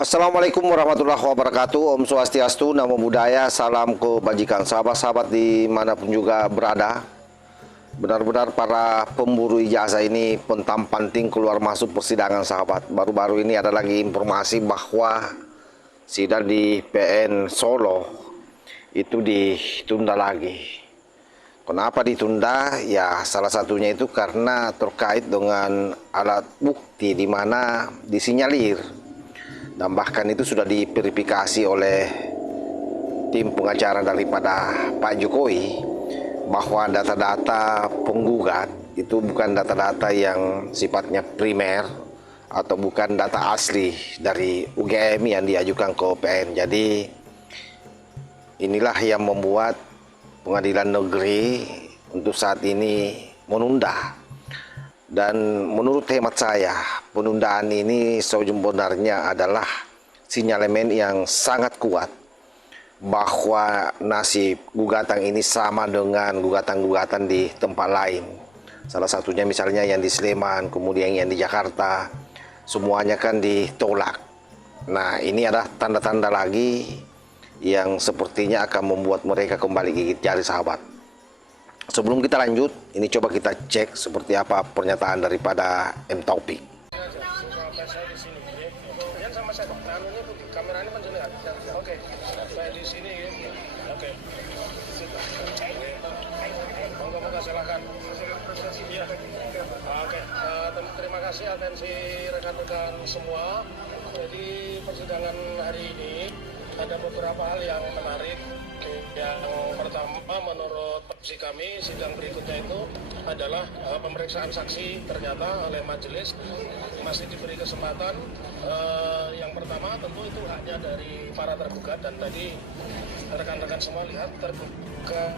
Assalamualaikum warahmatullahi wabarakatuh. Om Swastiastu, Namo Buddhaya, salam kebajikan. Sahabat-sahabat dimanapun juga berada, benar-benar para pemburu ijazah ini pontang-panting keluar masuk persidangan, sahabat. Baru-baru ini ada lagi informasi bahwa sidang di PN Solo itu ditunda lagi. Kenapa ditunda? Ya salah satunya itu karena terkait dengan alat bukti di mana disinyalir. Dan bahkan itu sudah diverifikasi oleh tim pengacara daripada Pak Jokowi bahwa data-data penggugat itu bukan data-data yang sifatnya primer atau bukan data asli dari UGM yang diajukan ke PN. Jadi inilah yang membuat pengadilan negeri untuk saat ini menunda. Dan menurut hemat saya, penundaan ini sebenarnya adalah sinyalemen yang sangat kuat bahwa nasib gugatan ini sama dengan gugatan-gugatan di tempat lain. Salah satunya misalnya yang di Sleman, kemudian yang di Jakarta, semuanya kan ditolak. Nah, ini adalah tanda-tanda lagi yang sepertinya akan membuat mereka kembali gigit jari, sahabat. Sebelum kita lanjut, ini coba kita cek seperti apa pernyataan daripada M. Taufik. Terima kasih atensi rekan-rekan semua. Jadi persidangan hari ini ada beberapa hal yang menarik. Yang pertama, menurut versi kami, sidang berikutnya itu adalah pemeriksaan saksi. Ternyata oleh majelis masih diberi kesempatan. Yang pertama tentu itu haknya dari para tergugat, dan tadi rekan-rekan semua lihat tergugat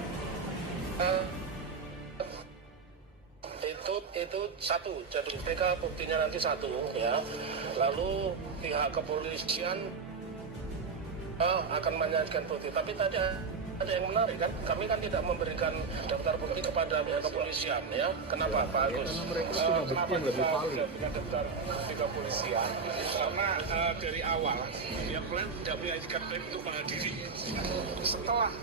itu satu, jadi PK buktinya nanti satu ya. Lalu pihak kepolisian akan menyajikan bukti. Tapi tadi ada yang menarik kan, kami kan tidak memberikan daftar bukti kepada pihak kepolisian ya. Kenapa Pak Agus? Kenapa kita dengan daftar bukti kepolisian? Karena dari awal ya plan tidak punya etikat baik untuk menghadiri. Setelah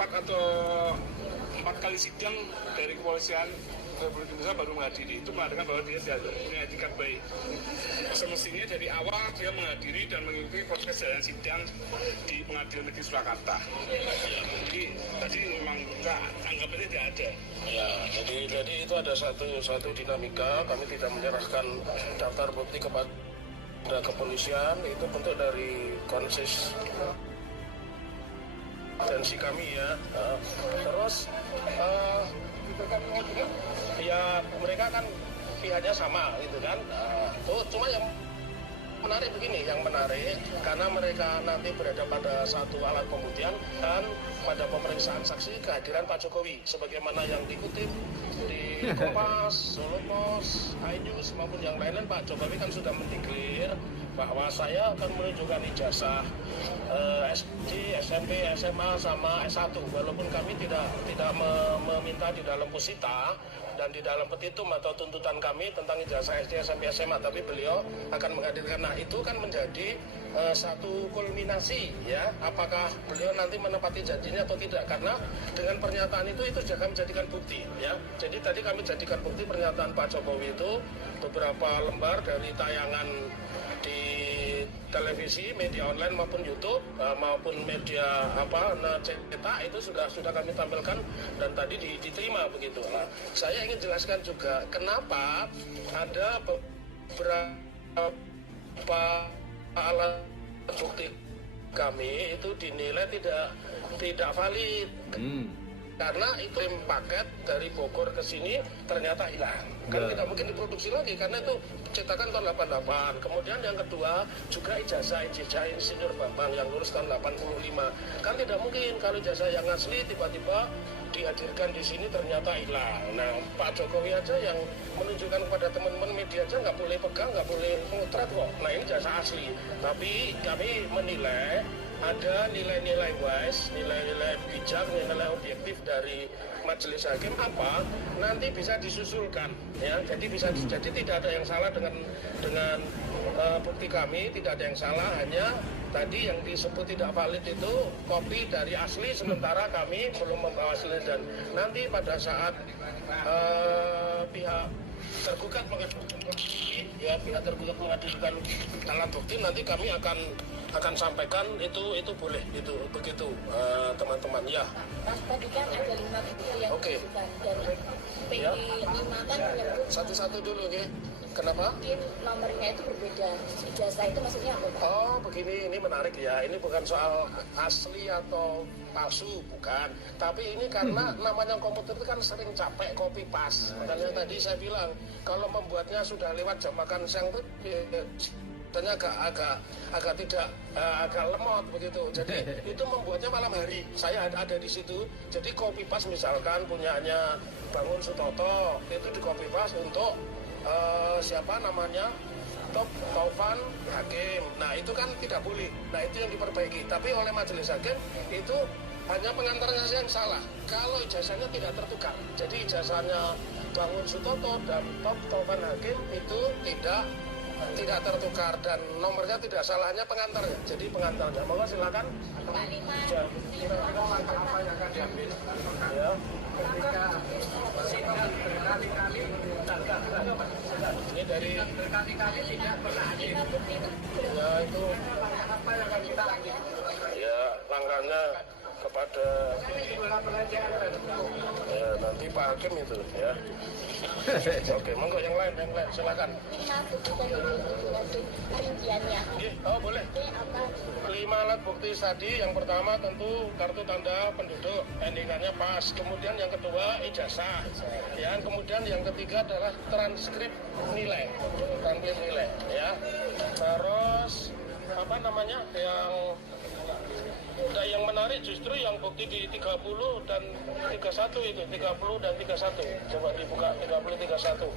4 kali sidang dari kepolisian Republik Indonesia baru menghadiri, itu mengatakan bahwa dia tidak punya etikat baik. Semestinya dari awal dia menghadiri dan mengikuti proses jalan sidang di Pengadilan Negeri Surakarta. Jadi tadi memang kita anggapannya tidak ada. Ya, jadi itu ada satu dinamika. Kami tidak menyerahkan daftar bukti kepada kepolisian, itu bentuk dari konsistensi kami ya. Terus ya mereka kan pihaknya sama gitu kan. Cuma yang menarik begini, karena mereka nanti berada pada satu alat pembuktian dan pada pemeriksaan saksi kehadiran Pak Jokowi sebagaimana yang dikutip di Kompas, Solo Post, iNews maupun yang lain-lain. Pak Jokowi kan sudah mendeklir bahwa saya akan menunjukkan ijazah SD, SMP, SMA sama S1, walaupun kami tidak meminta di dalam posita dan di dalam petitum atau tuntutan kami tentang ijazah SD, SMP, SMA, tapi beliau akan menghadirkan. Nah, itu kan menjadi satu kulminasi ya, apakah beliau nanti menepati janjinya atau tidak, karena dengan pernyataan itu sudah kami jadikan bukti ya. Jadi tadi kami jadikan bukti pernyataan Pak Jokowi itu beberapa lembar dari tayangan di televisi, media online maupun YouTube maupun media cetak, itu sudah kami tampilkan dan tadi diterima begitu. Nah, saya ingin jelaskan juga kenapa ada beberapa alat bukti kami itu dinilai tidak valid. Karena itu paket dari Bogor ke sini ternyata hilang. Kan tidak mungkin diproduksi lagi karena itu cetakan tahun 88. Kemudian yang kedua juga ijazah Insinyur Bambang yang lulus tahun 85. Kan tidak mungkin kalau ijazah yang asli tiba-tiba dihadirkan di sini ternyata hilang. Nah, Pak Jokowi aja yang menunjukkan kepada teman-teman media aja nggak boleh pegang, nggak boleh mengutrat kok. Nah, ini jasa asli. Tapi kami menilai ada nilai-nilai wise, nilai-nilai bijak, nilai objektif dari majelis hakim apa nanti bisa disusulkan ya. Jadi tidak ada yang salah dengan bukti kami, tidak ada yang salah, hanya tadi yang disebut tidak valid itu kopi dari asli, sementara kami belum membawa asli, dan nanti pada saat pihak tergugat mengajukan bukti, ya pihak tergugat mengajukan alat bukti, nanti kami akan sampaikan itu boleh itu begitu teman-teman ya. Mas, tadi kan ada 5 bukti yang Oke. diajukan dari Ya. PP5 kan menyebut Satu-satu dulu nih. Kenapa? mungkin nomornya itu berbeda. Ijazah itu maksudnya apa, Pak? Oh begini, ini menarik ya. Ini bukan soal asli atau palsu, bukan. Tapi ini karena namanya komputer itu kan sering capek copy paste. Makanya tadi saya bilang kalau membuatnya sudah lewat jam makan siang itu biasanya agak tidak agak lemot begitu. Jadi itu membuatnya malam hari. Saya ada di situ. Jadi copy paste misalkan punyanya Bangun Sutoto itu di copy paste untuk siapa namanya Taufan Hakim. Nah itu kan tidak boleh. Nah itu yang diperbaiki. Tapi oleh majelis hakim itu hanya pengantarnya yang salah. Kalau ijazahnya tidak tertukar. Jadi ijazahnya Bangun Sutoto dan Taufan Hakim itu tidak tertukar dan nomornya tidak salahnya pengantarnya. Jadi pengantarnya. Monggo silakan. Pak, 5 Kira-kira langkah apa yang akan diambil? Ya. Ketika sidang berkali-kali ini dari berkali-kali tidak pernah hadir. Ya itu apa yang akan kita ambil? Ya langkahnya kepada ya nanti Pak Hakim itu ya. Oke, monggo yang lain silakan. 5 bukti tadi itu ada rinciannya. Oh boleh. Ini apa? 5 alat bukti tadi, yang pertama tentu kartu tanda penduduk, NIK-nya pas. Kemudian yang kedua ijazah. Ya, kemudian yang ketiga adalah transkrip nilai, ya. Terus apa namanya yang menarik justru yang bukti di 30 dan 31 itu 30 dan 31 coba dibuka 30 31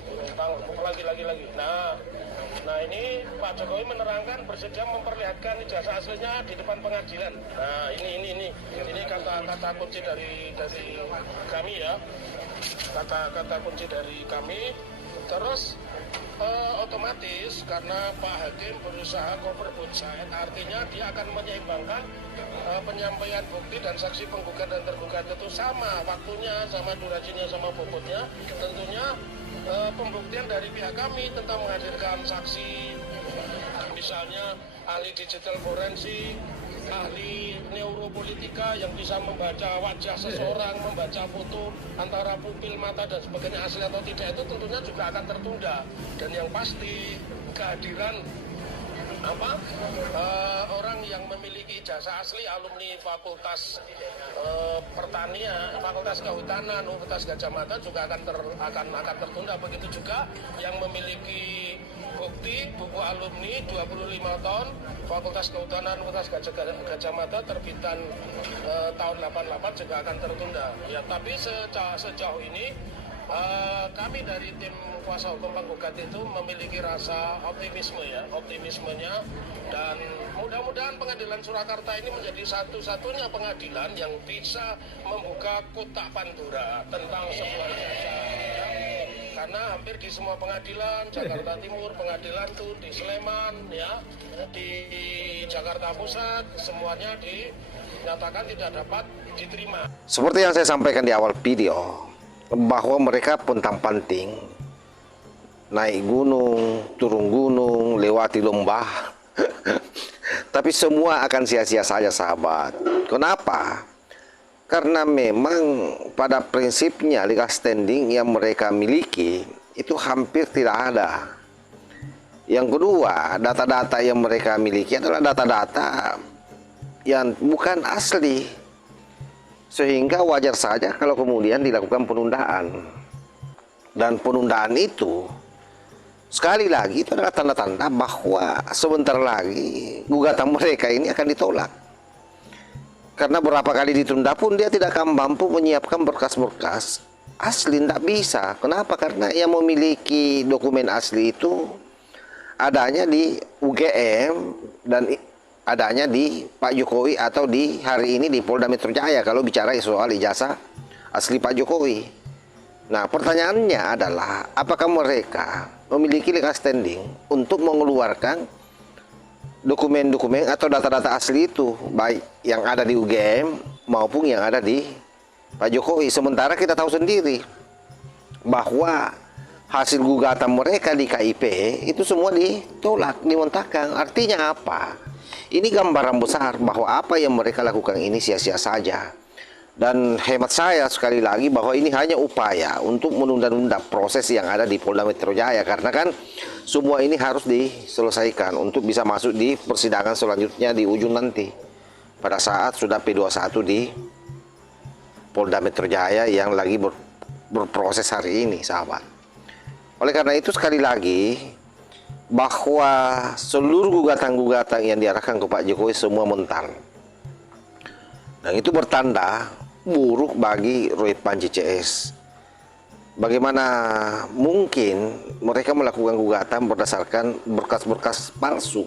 lagi. Nah ini Pak Jokowi menerangkan bersedia memperlihatkan ijazah aslinya di depan pengadilan. Nah ini kata kunci dari kami ya, kata kunci dari kami. Terus otomatis karena Pak Hakim berusaha cover both side, artinya dia akan menyeimbangkan penyampaian bukti dan saksi penggugat dan tergugat itu sama waktunya, sama durasinya, sama bobotnya. Tentunya pembuktian dari pihak kami tentang menghadirkan saksi, misalnya ahli digital forensik, ahli neuropolitika yang bisa membaca wajah seseorang, membaca foto antara pupil mata dan sebagainya asli atau tidak, itu tentunya juga akan tertunda. Dan yang pasti kehadiran orang yang memiliki ijazah asli alumni Fakultas Pertanian, Fakultas Kehutanan, Universitas Gadjah Mada juga akan tertunda. Begitu juga yang memiliki bukti buku alumni 25 tahun Fakultas Kehutanan Universitas Gadjah Mada terbitan tahun 88 juga akan tertunda. Ya, tapi sejauh ini kami dari tim kuasa hukum penggugat itu memiliki rasa optimismenya, dan mudah-mudahan pengadilan Surakarta ini menjadi satu-satunya pengadilan yang bisa membuka kotak Pandora tentang sebuah ijazah. Karena hampir di semua pengadilan, Jakarta Timur, pengadilan tuh di Sleman, ya, di Jakarta Pusat, semuanya dinyatakan tidak dapat diterima. Seperti yang saya sampaikan di awal video, bahwa mereka pontang-panting naik gunung, turun gunung, lewati lembah tapi semua akan sia-sia saja, sahabat. Kenapa? Karena memang pada prinsipnya legal standing yang mereka miliki itu hampir tidak ada. Yang kedua, data-data yang mereka miliki adalah data-data yang bukan asli, sehingga wajar saja kalau kemudian dilakukan penundaan. Dan penundaan itu sekali lagi itu adalah tanda-tanda bahwa sebentar lagi gugatan mereka ini akan ditolak. Karena berapa kali ditunda pun dia tidak akan mampu menyiapkan berkas-berkas asli, tidak bisa. Kenapa? Karena yang memiliki dokumen asli itu adanya di UGM dan adanya di Pak Jokowi atau di hari ini di Polda Metro Jaya kalau bicara soal ijazah asli Pak Jokowi. Nah, pertanyaannya adalah apakah mereka memiliki legal standing untuk mengeluarkan dokumen-dokumen atau data-data asli itu, baik yang ada di UGM maupun yang ada di Pak Jokowi. Sementara kita tahu sendiri bahwa hasil gugatan mereka di KIP itu semua ditolak, dimontahkan. Artinya apa? Ini gambaran besar bahwa apa yang mereka lakukan ini sia-sia saja. Dan hemat saya sekali lagi bahwa ini hanya upaya untuk menunda-nunda proses yang ada di Polda Metro Jaya, karena kan semua ini harus diselesaikan untuk bisa masuk di persidangan selanjutnya di ujung nanti pada saat sudah P21 di Polda Metro Jaya yang lagi berproses hari ini, sahabat. Oleh karena itu sekali lagi bahwa seluruh gugatan-gugatan yang diarahkan ke Pak Jokowi semua mental, dan itu bertanda buruk bagi Rohit Panji CS. Bagaimana mungkin mereka melakukan gugatan berdasarkan berkas-berkas palsu?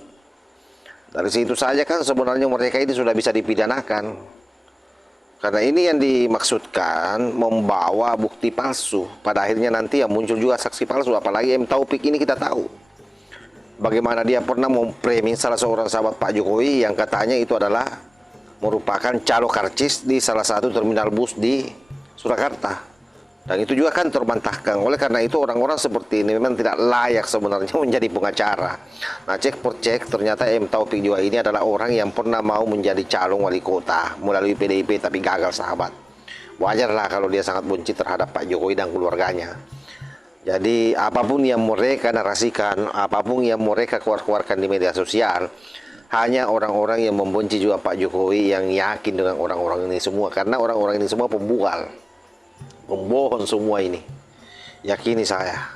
Dari situ saja kan sebenarnya mereka ini sudah bisa dipidanakan. Karena ini yang dimaksudkan membawa bukti palsu. Pada akhirnya nanti yang muncul juga saksi palsu. Apalagi M. Taufik ini kita tahu bagaimana dia pernah memframing salah seorang sahabat Pak Jokowi yang katanya itu adalah merupakan calo karcis di salah satu terminal bus di Surakarta. Dan itu juga kan terbantahkan. Oleh karena itu orang-orang seperti ini memang tidak layak sebenarnya menjadi pengacara. Nah, cek per cek ternyata M. Taufik juga ini adalah orang yang pernah mau menjadi calon wali kota melalui PDIP tapi gagal, sahabat. Wajarlah kalau dia sangat benci terhadap Pak Jokowi dan keluarganya. Jadi apapun yang mereka narasikan, apapun yang mereka keluarkan di media sosial, hanya orang-orang yang membenci juga Pak Jokowi yang yakin dengan orang-orang ini semua. Karena orang-orang ini semua pembual, pembohong semua ini. Yakini saya.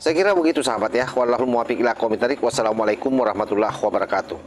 Saya kira begitu, sahabat ya. Wallahul muwaffiq ila aqwamit thoriq. Wassalamualaikum warahmatullahi wabarakatuh.